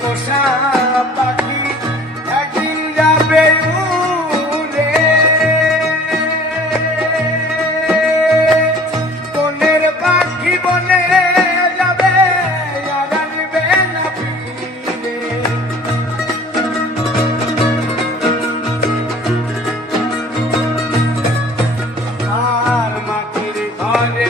পোষা পাখি একদিন যাবে উড়ে, বনের পাখি বনে যাবে আর আসবে না ফিরে। আর মাটির ঘরে